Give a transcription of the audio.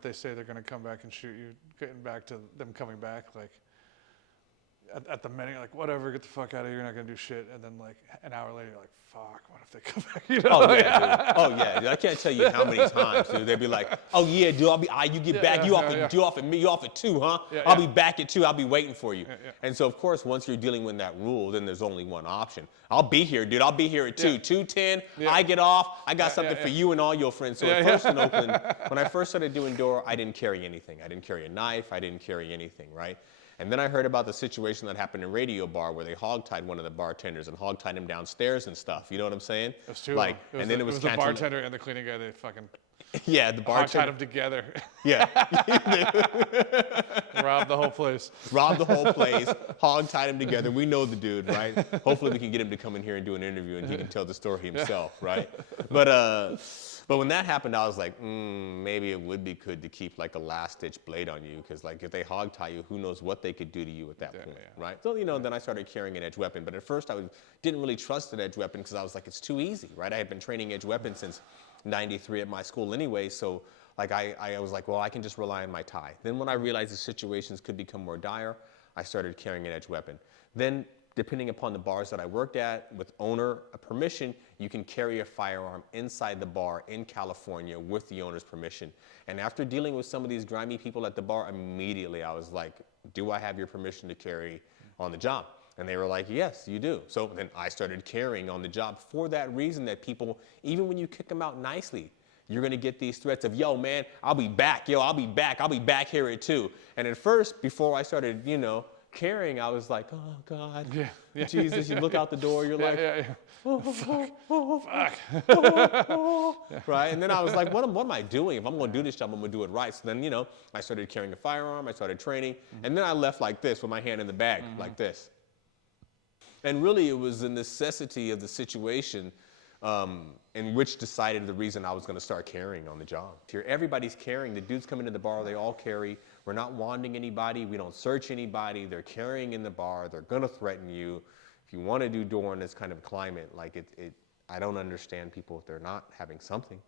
if they say they're going to come back and shoot you, getting back to them coming back, like, at the minute, you're like, whatever, get the fuck out of here, you're not going to do shit. And then, like, an hour later, you're like, fuck, what if they come back? You know? Oh, yeah, dude. Oh, yeah. Dude. I can't tell you how many times, dude. They'd be like, oh, yeah, dude, you get back. You off at 2, huh? I'll be back at 2. I'll be waiting for you. And so, of course, once you're dealing with that rule, then there's only one option. I'll be here, dude. I'll be here at 2. 2:10, I get off. I got something for you and all your friends. So at first in Oakland, when I first started doing door, I didn't carry anything. I didn't carry a knife. I didn't carry anything, right? And then I heard about the situation that happened in Radio Bar where they hogtied one of the bartenders and hogtied him downstairs and stuff. You know what I'm saying? It was two like, of them. And then it was the bartender and the cleaning guy. They fucking yeah, the bartender hogtied them together. Yeah. Robbed the whole place. Robbed the whole place. Hogtied him together. We know the dude, right? Hopefully we can get him to come in here and do an interview and he can tell the story himself, right? But when that happened, I was like, maybe it would be good to keep like a last-ditch blade on you, because like if they hog-tie you, who knows what they could do to you at that point, right? So, you know, then I started carrying an edge weapon. But at first I didn't really trust an edge weapon because I was like, it's too easy, right? I had been training edge weapons since '93 at my school anyway, so like I was like, well, I can just rely on my tie. Then when I realized the situations could become more dire, I started carrying an edge weapon. Then, depending upon the bars that I worked at, with owner permission, you can carry a firearm inside the bar in California with the owner's permission. And after dealing with some of these grimy people at the bar, immediately I was like, do I have your permission to carry on the job? And they were like, yes, you do. So then I started carrying on the job for that reason, that people, even when you kick them out nicely, you're going to get these threats of, yo, man, I'll be back. Yo, I'll be back. I'll be back here at 2. And at first, before I started, you know, carrying, I was like, oh, God, Jesus, you look out the door, you're like, oh, fuck. Right? And then I was like, what am I doing? If I'm going to do this job, I'm going to do it right. So then, you know, I started carrying a firearm, I started training, and then I left like this with my hand in the bag, like this. And really, it was the necessity of the situation in which decided the reason I was going to start carrying on the job. Here, everybody's carrying. The dudes come into the bar, they all carry. We're not wanting anybody. We don't search anybody. They're carrying in the bar. They're going to threaten you. If you want to do door in this kind of climate, like I don't understand people if they're not having something.